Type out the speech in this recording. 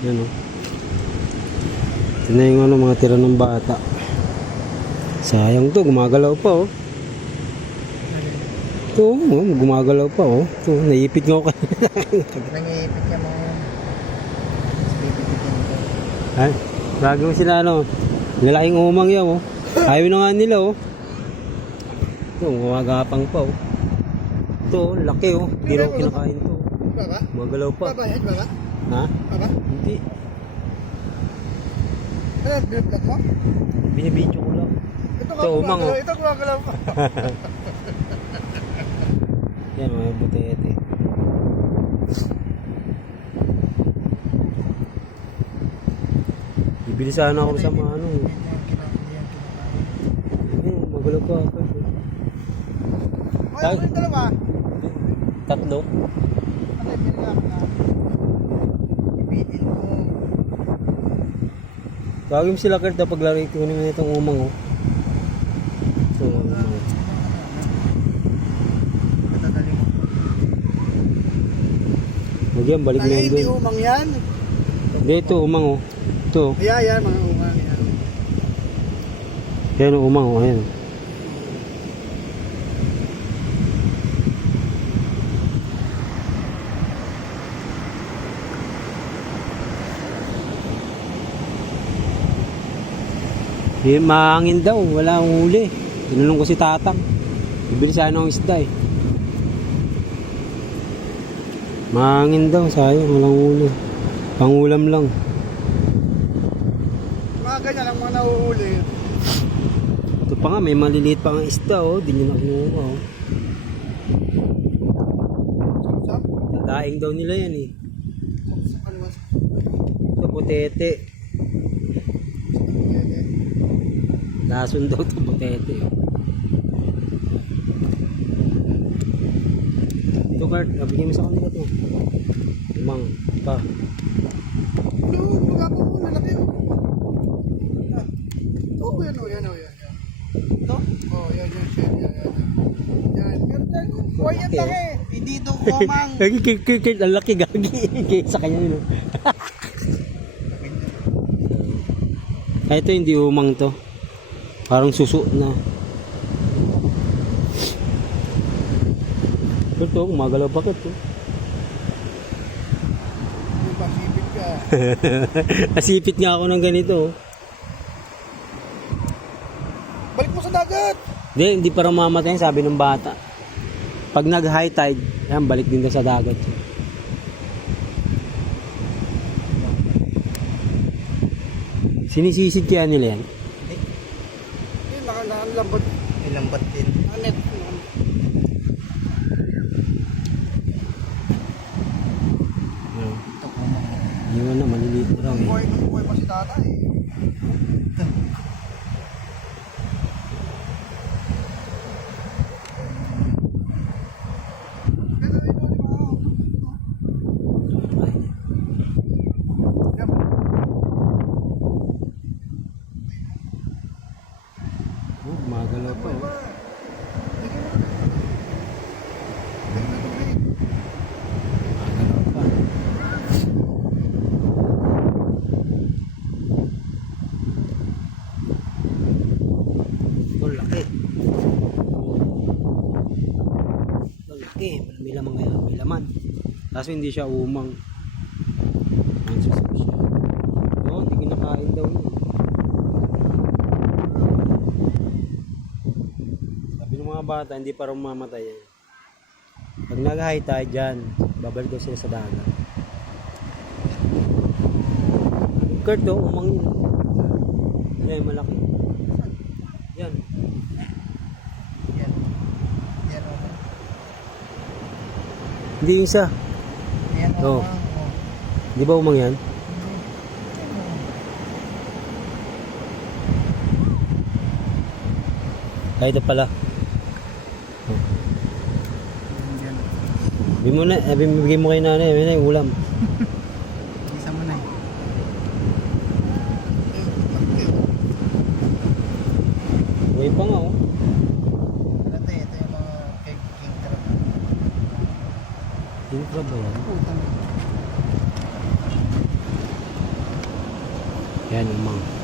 Yan o. Ito na yung ano, mga tira ng bata. Sayang to, gumagalaw pa oh. Ito, oh, gumagalaw pa oh. Ito, naipit nga ako kanina. Nangiipit niya ko. Ay, lagi mo sila ano, nilaking umang yan oh. Ayaw na nga nila oh. Ito, gumagapang pa oh. Ito, oh, laki oh. Hindi raw kinakain to. Baba? Gumagalaw pa. Babayad baba? Ha? Baba? Hindi. Ano, binablog mo? Binibidyo ko lang. Ito, Ito, umang, oh. Ito, gumagalaw pa. Yan, mga butete. Bibili sana ako sa mga ano. Magalaw pa ako. Ay, ano yung dalawa? Tatlo. Ano, na. Ipitin ko. Mo sila Kurt na paglaro ito na itong umang oh. Ito, umang. Mo. Huwag yan, balik na yan hindi doon. umang yan. Hindi, ito umang oh. Ito. Kaya yan, mga umang yan. Yan oh, umang oh. Ayan. Di mahangin daw, wala akong huli. Tinanong ko si Tatang. Bibili sana akong isda eh. Mahangin daw, sayang, walang huli. Pangulam lang. Mga ganyan ang mga nahuhuli. Ito pa nga, may maliliit pa nga isda oh. Di nyo nakuha oh. Daing daw nila yan eh. Ano? Ito butete. Lason daw ito butete. Ito Kurt, nabigay mo sa kanila to. Umang, pa. Ano, mga po lalaki. Ah. Oh, yan o, yan o, yan. Ito? Oh, yan, yan, yan, yan, yan. Yan, yan, yan. Oh, yan Laki. Hindi ito kumang. Kit, ang laki gagi. Sa kanya yun. oh. Ito hindi umang to. Parang suso na. Ito, gumagalaw pa ka to. Yung pasipit ka. Nasipit nga ako ng ganito. oh. Balik mo sa dagat. Hindi, hindi para mamatay sabi ng bata. Pag nag-high tide, yan, balik din sa dagat. Sinisisid kaya nila yan? Yun, naka, nakalambot. Nilambat din. Anet. Hmm. Ito kumang. Yun na, maliliit na raw Ang eh. buhay buhay pa si tatay. Ay, oh, magalaw pa oh. Magalaw pa. Ito, laki. Laki. May laman kaya, may laman. Kaso hindi siya umang. Ang susok siya. Oo, hindi kinakain daw yun. Sabi ng mga bata, hindi pa rin mamatay yan. Pag nag-high tide dyan, babalik sila sa dagat. Kurt, oh, umang yun. Yan, malaki. Yan. Yan o. Hindi yung isa. Yan o. Oo. Di ba umang yan? Ay, ito pala. Yan. Bigay mo na, eh, bigay mo kay nanay, yun na yung ulam. Isa mo na eh. Buhay pa nga, oh. Hindi ba ba yan? Yan, umang.